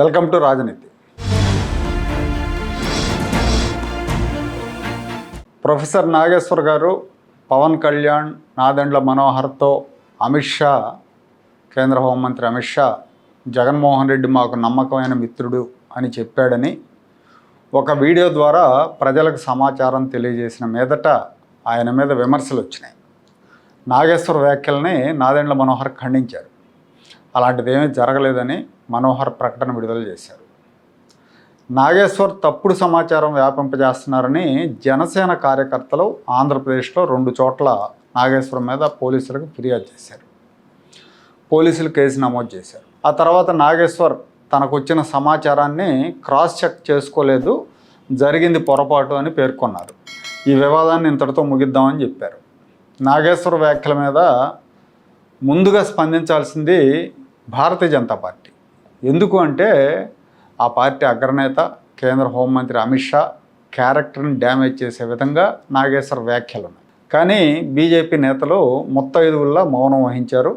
Welcome to రాజనీతి. Professor Nageshwar గారు పవన్ కళ్యాణ్, నాదెండ్ల మనోహర్తో అమిత్ షా, కేంద్ర హోంమంత్రి అమిత్ షా జగన్మోహన్ రెడ్డి మాకు నమ్మకమైన మిత్రుడు అని చెప్పాడని ఒక వీడియో ద్వారా ప్రజలకు సమాచారం తెలియజేసిన మీదట ఆయన మీద విమర్శలు వచ్చినాయి. నాగేశ్వర్ వ్యాఖ్యల్ని నాదెండ్ల మనోహర్ ఖండించారు. అలాంటిదేమీ జరగలేదని మనోహర్ ప్రకటన విడుదల చేశారు. నాగేశ్వర్ తప్పుడు సమాచారం వ్యాపింపజేస్తున్నారని జనసేన కార్యకర్తలు ఆంధ్రప్రదేశ్లో 2 చోట్ల నాగేశ్వర్ మీద పోలీసులకు ఫిర్యాదు చేశారు. పోలీసులు కేసు నమోదు చేశారు. ఆ తర్వాత నాగేశ్వర్ తనకు వచ్చిన సమాచారాన్ని క్రాస్ చెక్ చేసుకోలేదు, జరిగింది పొరపాటు అని పేర్కొన్నారు. ఈ వివాదాన్ని ఇంతటితో ముగిద్దామని చెప్పారు. నాగేశ్వర్ వ్యాఖ్యల మీద ముందుగా స్పందించాల్సింది భారతీయ జనతా పార్టీ. ఎందుకు అంటే ఆ పార్టీ అగ్రనేత కేంద్ర హోంమంత్రి అమిత్ షా క్యారెక్టర్ని డ్యామేజ్ చేసే విధంగా నాగేశ్వర్ వ్యాఖ్యలు ఉన్నాయి. కానీ బీజేపీ నేతలు ముత్తైదువుల్లా మౌనం వహించారు.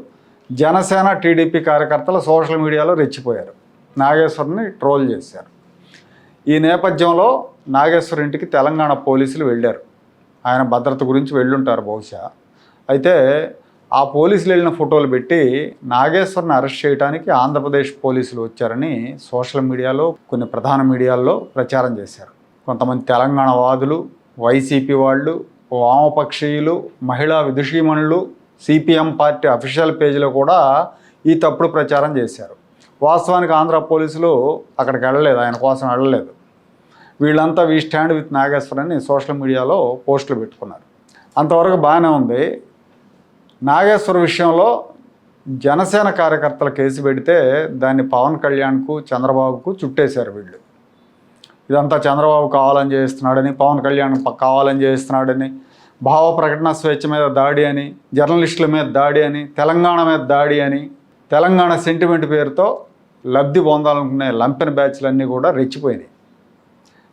జనసేన, టీడీపీ కార్యకర్తలు సోషల్ మీడియాలో రెచ్చిపోయారు, నాగేశ్వర్ని ట్రోల్ చేశారు. ఈ నేపథ్యంలో నాగేశ్వర్ ఇంటికి తెలంగాణ పోలీసులు వెళ్ళారు. ఆయన భద్రత గురించి వెళ్ళుంటారు బహుశా. అయితే ఆ పోలీసులు వెళ్ళిన ఫోటోలు పెట్టి నాగేశ్వర్ని అరెస్ట్ చేయడానికి ఆంధ్రప్రదేశ్ పోలీసులు వచ్చారని సోషల్ మీడియాలో, కొన్ని ప్రధాన మీడియాల్లో ప్రచారం చేశారు. కొంతమంది తెలంగాణ వాదులు, వైసీపీ వాళ్ళు, వామపక్షీయులు, మహిళా విదుషీమణులు, సిపిఎం పార్టీ అఫీషియల్ పేజీలో కూడా ఈ తప్పుడు ప్రచారం చేశారు. వాస్తవానికి ఆంధ్ర పోలీసులు అక్కడికి వెళ్ళలేదు, ఆయన కోసం వెళ్ళలేదు. వీళ్ళంతా వీ స్టాండ్ విత్ నాగేశ్వర్ అని సోషల్ మీడియాలో పోస్టులు పెట్టుకున్నారు. అంతవరకు బాగానే ఉంది. నాగేశ్వర్ విషయంలో జనసేన కార్యకర్తలు కేసు పెడితే దాన్ని పవన్ కళ్యాణ్కు, చంద్రబాబుకు చుట్టేశారు వీళ్ళు. ఇదంతా చంద్రబాబు కావాలని చేస్తున్నాడని, పవన్ కళ్యాణ్ కావాలని చేస్తున్నాడని, భావ ప్రకటన స్వేచ్ఛ మీద దాడి అని, జర్నలిస్టుల మీద దాడి అని, తెలంగాణ మీద దాడి అని, తెలంగాణ సెంటిమెంట్ పేరుతో లబ్ధి పొందాలనుకునే లంపెన్ బ్యాచ్లన్నీ కూడా రెచ్చిపోయినాయి.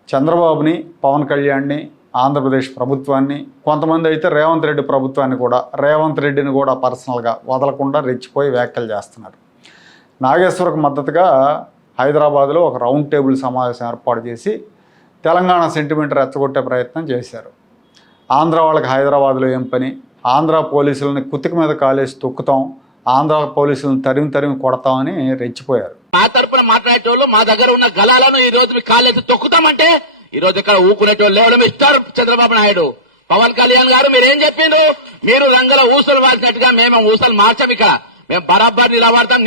చంద్రబాబుని, పవన్ కళ్యాణ్ని, ఆంధ్రప్రదేశ్ ప్రభుత్వాన్ని, కొంతమంది అయితే రేవంత్ రెడ్డి ప్రభుత్వాన్ని కూడా, రేవంత్ రెడ్డిని కూడా పర్సనల్గా వదలకుండా రెచ్చిపోయి వ్యాఖ్యలు చేస్తున్నారు. నాగేశ్వర్కు మద్దతుగా హైదరాబాద్లో ఒక రౌండ్ టేబుల్ సమావేశం ఏర్పాటు చేసి తెలంగాణ సెంటిమెంట్ రెచ్చగొట్టే ప్రయత్నం చేశారు. ఆంధ్ర వాళ్ళకి హైదరాబాద్లో ఏం పని, ఆంధ్ర పోలీసులని కుతిక మీద కాలేసి తొక్కుతాం, ఆంధ్ర పోలీసులను తరిమి కొడతామని రెచ్చిపోయారు. మా తరపున మాట్లాడేటోళ్ళు మా దగ్గర ఉన్న గలాలను ఈ రోజు మీ కాలేసి తొక్కుతామంటే ఈ రోజు ఇక్కడ ఊకునేటోళ్ళు లేవడం మిస్టర్ చంద్రబాబు నాయుడు, పవన్ కళ్యాణ్ గారు మీరేం చెప్పిండ్రు? మీరు రంగుల ఊసలు మార్చినట్టుగా మేము ఊసలు మార్చాం. ఇక్కడ మేము బరాబర్ నిలబడతాం,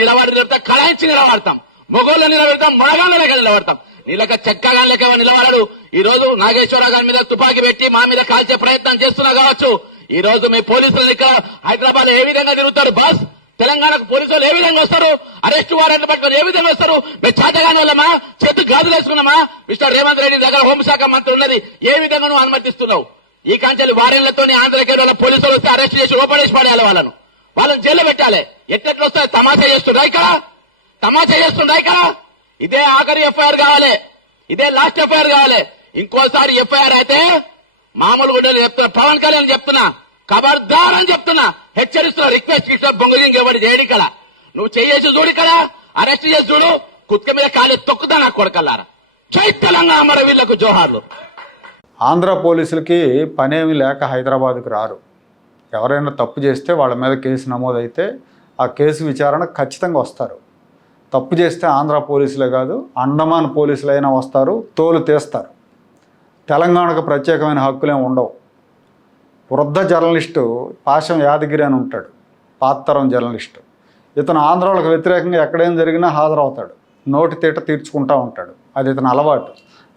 కళాయించి నిలబడతాం, మొగోళ్ళు నిలబెడతాం, మొనగాళ్ళ లెక్క నిలబడతాం. నీళ్ళక చెక్కగా లెక్క నిలబడడు. ఈ రోజు నాగేశ్వరరావు గారి మీద తుపాకీ పెట్టి మా మీద కాల్చే ప్రయత్నం చేస్తున్నా కావచ్చు. ఈ రోజు మీ పోలీసులు ఇక్కడ హైదరాబాద్ ఏ విధంగా తిరుగుతారు బస్, తెలంగాణకు పోలీసులు ఏ విధంగా వస్తారు, అరెస్ట్ వారెంట్ పట్టుకొని ఏ విధంగా వస్తారు? మేము చేతగాని వాళ్ళమా, చేతు గాజులు వేసుకున్నామా? మిస్టర్ రేవంత్ రెడ్డి దగ్గర హోంశాఖ మంత్రి ఉన్నది, ఏ విధంగా నువ్వు అనుమతిస్తున్నావు? ఈ కాంచెలు వారెన్లతో ఆంధ్రకేరళ వాళ్ళ పోలీసులు వస్తే అరెస్ట్ చేసి ఓపెనేసి పడేయాలి, వాళ్ళని జైల్లో పెట్టాలి. ఎట్లెట్లు వస్తాయి? తమాషా చేస్తుండ్రా ఇక్కడ? ఇదే ఆఖరి ఎఫ్ఐఆర్ కావాలి, ఇదే లాస్ట్ ఎఫ్ఐఆర్ కావాలి. ఇంకోసారి ఎఫ్ఐఆర్ అయితే మామూలు గుడ్డలు చెప్తున్నా, పవన్ కళ్యాణ్ చెప్తున్నా, ఖబర్దార్ అని చెప్తున్నా, హెచ్చరిస్తున్నా. రిక్వెస్ట్ ఇట్లా బొంగుదింగ్ ఎవరు చేయడు ఇక్కడ. నువ్వు చేసి చూడు, ఇక్కడ అరెస్ట్ చేసి చూడు, కుక్క మీద కాలే తొక్కుతా నా కొడకల్లారా. జై తెలంగాణ, అమర వీళ్లకు జోహార్లు. ఆంధ్ర పోలీసులకి పనేమి లేక హైదరాబాద్కు రారు. ఎవరైనా తప్పు చేస్తే వాళ్ళ మీద కేసు నమోదైతే ఆ కేసు విచారణ ఖచ్చితంగా వస్తారు. తప్పు చేస్తే ఆంధ్ర పోలీసులే కాదు, అండమాన్ పోలీసులైనా వస్తారు, తోలు తీస్తారు. తెలంగాణకు ప్రత్యేకమైన హక్కులేం ఉండవు. వృద్ధ జర్నలిస్టు పాశం యాదగిరి అని ఉంటాడు, పాత్తరం జర్నలిస్టు. ఇతను ఆంధ్రాలకు వ్యతిరేకంగా ఎక్కడేం జరిగినా హాజరవుతాడు, నోటి తీట తీర్చుకుంటూ ఉంటాడు. అది ఇతను అలవాటు.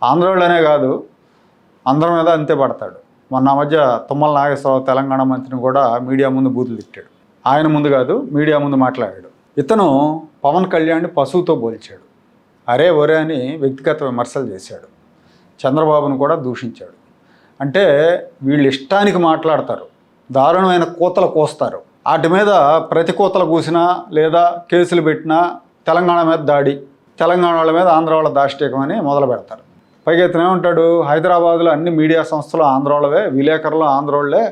ఆంధ్రాలోనే కాదు, అందరి మీద అంతే పడతాడు. మొన్న మధ్య తుమ్మల నాగేశ్వరరావు తెలంగాణ మంత్రిని కూడా మీడియా ముందు బూతులు తిట్టాడు. ఆయన ముందు కాదు, మీడియా ముందు మాట్లాడాడు. ఇతను పవన్ కళ్యాణ్ని పశువుతో పోల్చాడు, అరే ఒరే అని వ్యక్తిగత విమర్శలు చేశాడు. చంద్రబాబును కూడా దూషించాడు. అంటే వీళ్ళు ఇష్టానికి మాట్లాడతారు, దారుణమైన కూతలు కోస్తారు. వాటి మీద ప్రతి కూతలు కూసినా లేదా కేసులు పెట్టినా తెలంగాణ మీద దాడి, తెలంగాణ వాళ్ళ మీద ఆంధ్ర వాళ్ళ దాష్టీకం అని మొదలు పెడతారు. పైగా ఇతను ఏమంటాడు, హైదరాబాద్లో అన్ని మీడియా సంస్థలు ఆంధ్ర వాళ్ళవే, విలేకరులు ఆంధ్ర వాళ్ళే,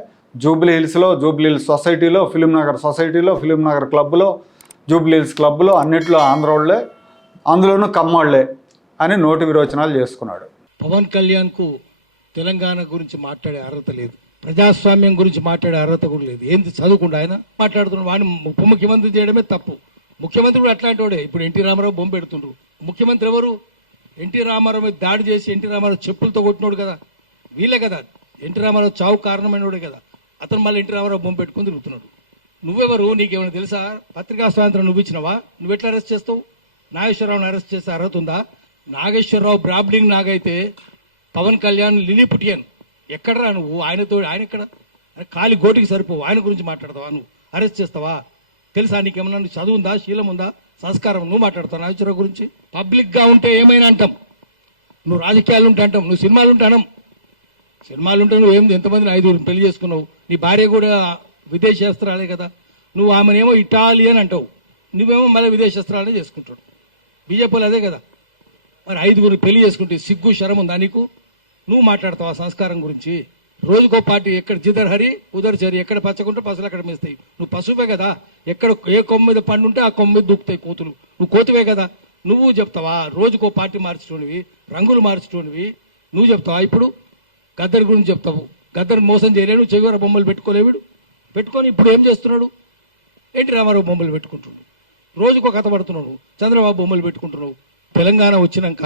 జూబ్లీ హిల్స్లో, జూబ్లీ హిల్స్ సొసైటీలో, ఫిలిం నగర్ సొసైటీలో, ఫిలిం నగర్ క్లబ్లో, జూబ్లీ హిల్స్ క్లబ్లో అన్నిట్లో ఆంధ్ర వాళ్ళే, అందులోనూ కమ్మోళ్లే అని నోటి విరోచనాలు చేసుకున్నాడు. పవన్ కళ్యాణ్ కు తెలంగాణ గురించి మాట్లాడే అర్హత లేదు, ప్రజాస్వామ్యం గురించి మాట్లాడే అర్హత కూడా లేదు. ఏంది చదువుకుండా ఆయన మాట్లాడుతున్నాడు. వాడిని ఉప ముఖ్యమంత్రి చేయడమే తప్పు. ముఖ్యమంత్రి కూడా అట్లాంటి వాడే. ఇప్పుడు ఎన్టీ రామారావు బొమ్మ పెడుతుండ్రు. ముఖ్యమంత్రి ఎవరు? ఎన్టీ రామారావు మీద దాడి చేసి ఎన్టీ రామారావు చెప్పులతో కొట్టినోడు కదా, వీళ్ళే కదా. ఎన్టీ రామారావు చావు కారణమైనోడే కదా. అతను మళ్ళీ ఎన్టీ రామారావు బొమ్మ పెట్టుకుని తిరుగుతున్నాడు. నువ్వెవరు? నీకేమైనా తెలుసా? పత్రికా స్వాతంత్రం నువ్వు ఇచ్చినవా? నువ్వు ఎట్లా అరెస్ట్ చేస్తావు? నాగేశ్వరరావుని అరెస్ట్ చేసే అర్హత ఉందా? నాగేశ్వరరావు బ్రాబ్లింగ్ నాగైతే పవన్ కళ్యాణ్ లిలిపుటియన్ ఎక్కడరా నువ్వు? ఆయన ఎక్కడ? కాలి గోటికి సరిపోవు. ఆయన గురించి మాట్లాడతావా? నువ్వు అరెస్ట్ చేస్తావా? తెలుసా నీకేమన్నా? చదువు ఉందా? శీలం ఉందా? సంస్కారం? నువ్వు మాట్లాడతావు నాగేశ్వరరావు గురించి? పబ్లిక్ గా ఉంటే ఏమైనా అంటాం, నువ్వు రాజకీయాలు ఉంటే అంటాం, నువ్వు సినిమాలు ఉంటే అనం. సినిమాలు ఉంటే నువ్వు ఎంతమందిని 5 పెళ్లి చేసుకున్నావు? నీ భార్య కూడా విదేశస్త్రాలే కదా. నువ్వు ఆమెనేమో ఇటాలియన్ అంటావు, నువ్వేమో మళ్ళీ విదేశస్త్రాలనే చేసుకుంటాడు. బీజేపీలు అదే కదా. మరి 5 పెళ్లి చేసుకుంటే సిగ్గు శరం ఉందా నీకు? నువ్వు మాట్లాడతావు ఆ సంస్కారం గురించి? రోజుకో పార్టీ, ఎక్కడ జిదర్ హరి ఉదర్ చరి, ఎక్కడ పచ్చకుంటే పసులు అక్కడ మేస్తాయి. నువ్వు పశువే కదా. ఎక్కడ ఏ కొమ్మ మీద పండు ఉంటే ఆ కొమ్మ మీద దూకుతాయి కోతులు. నువ్వు కోతువే కదా. నువ్వు చెప్తావా? రోజుకో పార్టీ మార్చుకోనివి, రంగులు మార్చుకోనివి నువ్వు చెప్తావా? ఇప్పుడు గద్దర్ గురించి చెప్తావు. గద్దర్ మోసం చేయలేడు, చెవివర బొమ్మలు పెట్టుకోలేవిడు. పెట్టుకొని ఇప్పుడు ఏం చేస్తున్నాడు? ఎన్టీ రామారావు బొమ్మలు పెట్టుకుంటున్నాడు. రోజుకో కథ పడుతున్నాడు. చంద్రబాబు బొమ్మలు పెట్టుకుంటున్నావు. తెలంగాణ వచ్చినాక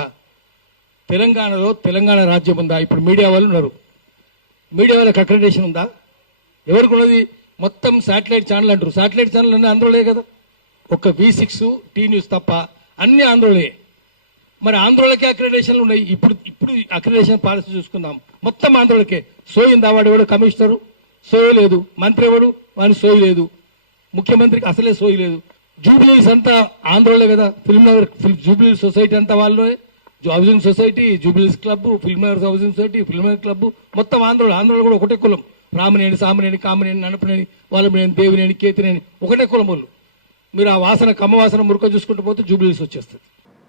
తెలంగాణలో తెలంగాణ రాజ్యం ఉందా? ఇప్పుడు మీడియా వాళ్ళు ఉన్నారు. మీడియా వాళ్ళకి అక్రెడిటేషన్ ఉందా? ఎవరికి ఉన్నది? మొత్తం శాటిలైట్ ఛానల్ అంటారు. శాటిలైట్ ఛానల్ అన్నీ ఆంధ్రలే కదా. ఒక్క V6 టీ న్యూస్ తప్ప అన్ని ఆంధ్రలే. మరి ఆంధ్రలకే అక్రెడిటేషన్లు ఉన్నాయి. ఇప్పుడు అక్రెడిటేషన్ పాలసీ చూసుకుందాం. మొత్తం ఆంధ్రలకే. సోయిందా? వాడు ఎవడు కమిషనరు? సోయి లేదు. మంత్రి ఎవడు? వాని సోయి లేదు. ముఖ్యమంత్రికి అసలే సోయి లేదు. జూబ్లీస్ అంతా ఆంధ్రలే కదా. ఫిల్మ్ నగర్ జూబ్లీ సొసైటీ అంతా వాళ్ళే. Housing society, Jubilee's club, film Nagar housing society, film Nagar club మొత్తం ఆంధ్రలో కూడా ఒకటే కులం. రామనేని, సామనేని, కామనేని, ననపనేని, వాళ్ళమనేని, దేవినేని, కేతినేని ఒకటే కులం వాళ్ళు. మీరు ఆ వాసన కమ్మ వాసన మురుక చూసుకుంటూ పోతే జూబ్లీస్ వచ్చేస్తుంది.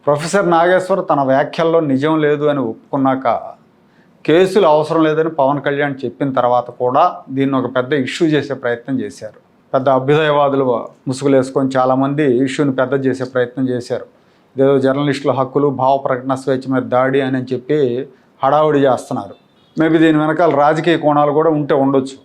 ప్రొఫెసర్ నాగేశ్వర్ తన వ్యాఖ్యల్లో నిజం లేదు అని ఒప్పుకున్నాక, కేసులు అవసరం లేదని పవన్ కళ్యాణ్ చెప్పిన తర్వాత కూడా దీన్ని ఒక పెద్ద ఇష్యూ చేసే ప్రయత్నం చేశారు. పెద్ద అభ్యుదయవాదులు ముసుగులు వేసుకొని చాలామంది ఇష్యూని పెద్ద చేసే ప్రయత్నం చేశారు. ఇదేదో జర్నలిస్టుల హక్కులు, భావ ప్రకటన స్వేచ్ఛ మీద దాడి అని చెప్పి హడావుడి చేస్తున్నారు. మేబీ దీని వెనకాల రాజకీయ కోణాలు కూడా ఉంటే ఉండొచ్చు.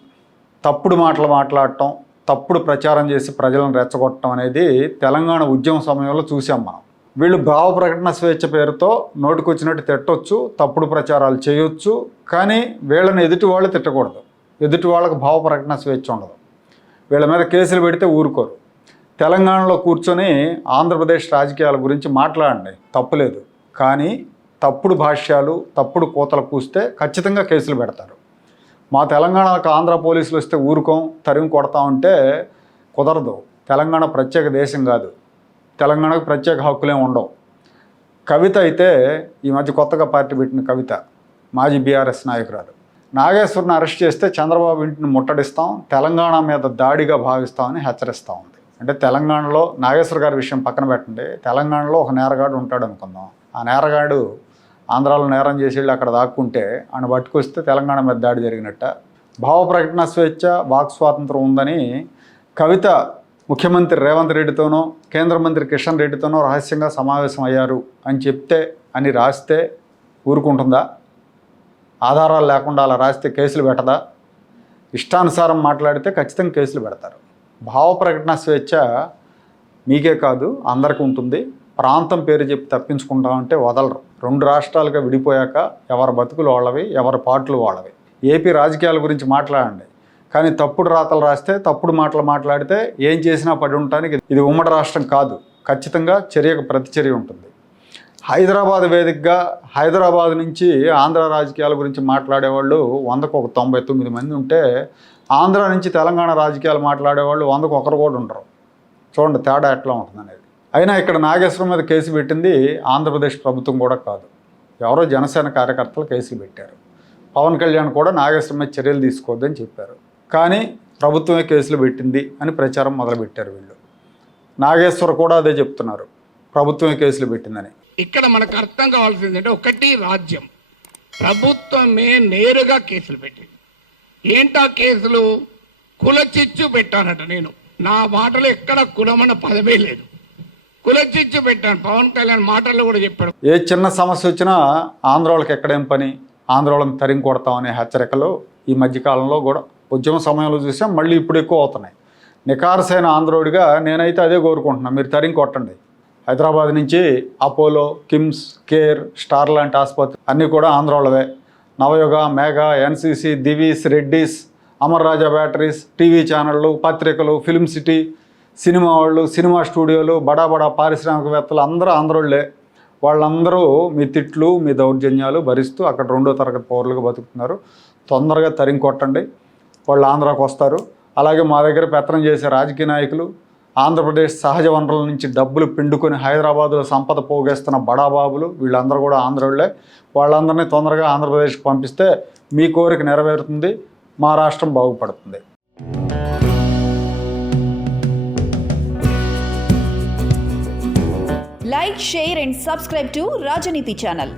తప్పుడు మాటలు మాట్లాడటం, తప్పుడు ప్రచారం చేసి ప్రజలను రెచ్చగొట్టడం అనేది తెలంగాణ ఉద్యమ సమయంలో చూసాం మనం. వీళ్ళు భావ ప్రకటన స్వేచ్ఛ పేరుతో నోటికొచ్చినట్టు తిట్టొచ్చు, తప్పుడు ప్రచారాలు చేయొచ్చు, కానీ వీళ్ళని ఎదుటి వాళ్ళు తిట్టకూడదు. ఎదుటి వాళ్ళకు భావ ప్రకటన స్వేచ్ఛ ఉండదు. వీళ్ళ మీద కేసులు పెడితే ఊరుకోరు. తెలంగాణలో కూర్చొని ఆంధ్రప్రదేశ్ రాజకీయాల గురించి మాట్లాడండి, తప్పులేదు. కానీ తప్పుడు భాష్యాలు, తప్పుడు కోతలు కూస్తే ఖచ్చితంగా కేసులు పెడతారు. మా తెలంగాణకు ఆంధ్ర పోలీసులు వస్తే ఊరుకోం, తరిమి కొడతామంటే కుదరదు. తెలంగాణ ప్రత్యేక దేశం కాదు. తెలంగాణకు ప్రత్యేక హక్కులేం ఉండవు. కవిత అయితే ఈ మధ్య కొత్తగా పార్టీ పెట్టిన కవిత, మాజీ బీఆర్ఎస్ నాయకురాలు, నాగేశ్వరని అరెస్ట్ చేస్తే చంద్రబాబు ఇంటిని ముట్టడిస్తాం, తెలంగాణ మీద దాడిగా భావిస్తామని హెచ్చరిస్తూ ఉంది. అంటే తెలంగాణలో నాగేశ్వర గారి విషయం పక్కన పెట్టండి, తెలంగాణలో ఒక నేరగాడు ఉంటాడు అనుకుందాం. ఆ నేరగాడు ఆంధ్రాలో నేరం చేసి వెళ్ళి అక్కడ దాక్కుంటే ఆయన పట్టుకొస్తే తెలంగాణ మీద దాడి జరిగినట్ట. భావ ప్రకటన స్వేచ్ఛ, వాక్ స్వాతంత్రం ఉందని కవిత ముఖ్యమంత్రి రేవంత్ రెడ్డితోనో, కేంద్ర మంత్రి కిషన్ రెడ్డితోనో రహస్యంగా సమావేశం అయ్యారు అని చెప్తే, అని రాస్తే ఊరుకుంటుందా? ఆధారాలు లేకుండా అలా రాస్తే కేసులు పెట్టదా? ఇష్టానుసారం మాట్లాడితే ఖచ్చితంగా కేసులు పెడతారు. భావ ప్రకటన స్వేచ్ఛ మీకే కాదు అందరికీ ఉంటుంది. ప్రాంతం పేరు చెప్పి తప్పించుకుంటామంటే వదలరు. 2 రాష్ట్రాలుగా విడిపోయాక ఎవరి బతుకులు వాళ్ళవి, ఎవరి పాటలు వాళ్ళవి. ఏపీ రాజకీయాల గురించి మాట్లాడండి, కానీ తప్పుడు రాతలు రాస్తే, తప్పుడు మాటలు మాట్లాడితే ఏం చేసినా పడి ఉండటానికి ఇది ఉమ్మడి రాష్ట్రం కాదు. ఖచ్చితంగా చర్యకు ప్రతిచర్య ఉంటుంది. హైదరాబాద్ వేదికగా హైదరాబాద్ నుంచి ఆంధ్ర రాజకీయాల గురించి మాట్లాడేవాళ్ళు 100కు 99 మంది ఉంటే, ఆంధ్ర నుంచి తెలంగాణ రాజకీయాలు మాట్లాడేవాళ్ళు 100కు 1 కూడా ఉండరు. చూడండి తేడా ఎట్లా ఉంటుంది అనేది. అయినా ఇక్కడ నాగేశ్వరం మీద కేసు పెట్టింది ఆంధ్రప్రదేశ్ ప్రభుత్వం కూడా కాదు, ఎవరో జనసేన కార్యకర్తలు కేసులు పెట్టారు. పవన్ కళ్యాణ్ కూడా నాగేశ్వరం మీద చర్యలు తీసుకోవద్దని చెప్పారు, కానీ ప్రభుత్వమే కేసులు పెట్టింది అని ప్రచారం మొదలుపెట్టారు వీళ్ళు. నాగేశ్వర్ కూడా అదే చెప్తున్నారు, ప్రభుత్వమే కేసులు పెట్టిందని. ఇక్కడ మనకు అర్థం కావాల్సింది ఏంటంటే, ఒకటి రాజ్యం, ప్రభుత్వమే నేరుగా కేసులు పెట్టింది. ఏంటా కేసులు? కుల చిచ్చు పెట్టానట. నేను నా మాటలో ఎక్కడ కులమన్న పదమే లేదు. కులచిచ్చు పెట్టాను. పవన్ కళ్యాణ్ మాటల్లో కూడా చెప్పాడు. ఏ చిన్న సమస్య వచ్చినా ఆంధ్రోళ్ళకి ఎక్కడేం పని, ఆంధ్రోళ్ళని తరిమి కొడతామనే హెచ్చరికలు ఈ మధ్యకాలంలో కూడా ఉద్యమ సమయంలో చూసాం, మళ్ళీ ఇప్పుడు ఎక్కువ అవుతున్నాయి. నికార్సైన ఆంధ్రోడిగా నేనైతే అదే కోరుకుంటున్నాను, మీరు తరిమి కొట్టండి. హైదరాబాద్ నుంచి అపోలో, కిమ్స్, కేర్, స్టార్ లాంటి ఆసుపత్రి అన్నీ కూడా ఆంధ్రోళ్ళవే. నవయుగ, మెగా, ఎన్సీసీ, దివీస్, రెడ్డిస్, అమర్ రాజా బ్యాటరీస్, టీవీ ఛానళ్ళు, పత్రికలు, ఫిల్మ్ సిటీ, సినిమా వాళ్ళు, సినిమా స్టూడియోలు, బడా పారిశ్రామికవేత్తలు అందరూ ఆంధ్రోళ్ళే. వాళ్ళందరూ మీ తిట్లు, మీ దౌర్జన్యాలు భరిస్తూ అక్కడ 2వ తరగతి పౌరులుగా బతుకుతున్నారు. తొందరగా తరిమి కొట్టండి, వాళ్ళు ఆంధ్రాకు వస్తారు. అలాగే మా దగ్గర పెత్తనం చేసే రాజకీయ నాయకులు, ఆంధ్రప్రదేశ్ సహజ వనరుల నుంచి డబ్బులు పిండుకొని హైదరాబాదులో సంపద పోగేస్తున్న బడాబాబులు, వీళ్ళందరూ కూడా ఆంధ్రోళ్ళే. వాళ్ళందరినీ తొందరగా ఆంధ్రప్రదేశ్కి పంపిస్తే మీ కోరిక నెరవేరుతుంది, మా రాష్ట్రం బాగుపడుతుంది. Like, share and subscribe to Rajaniti channel.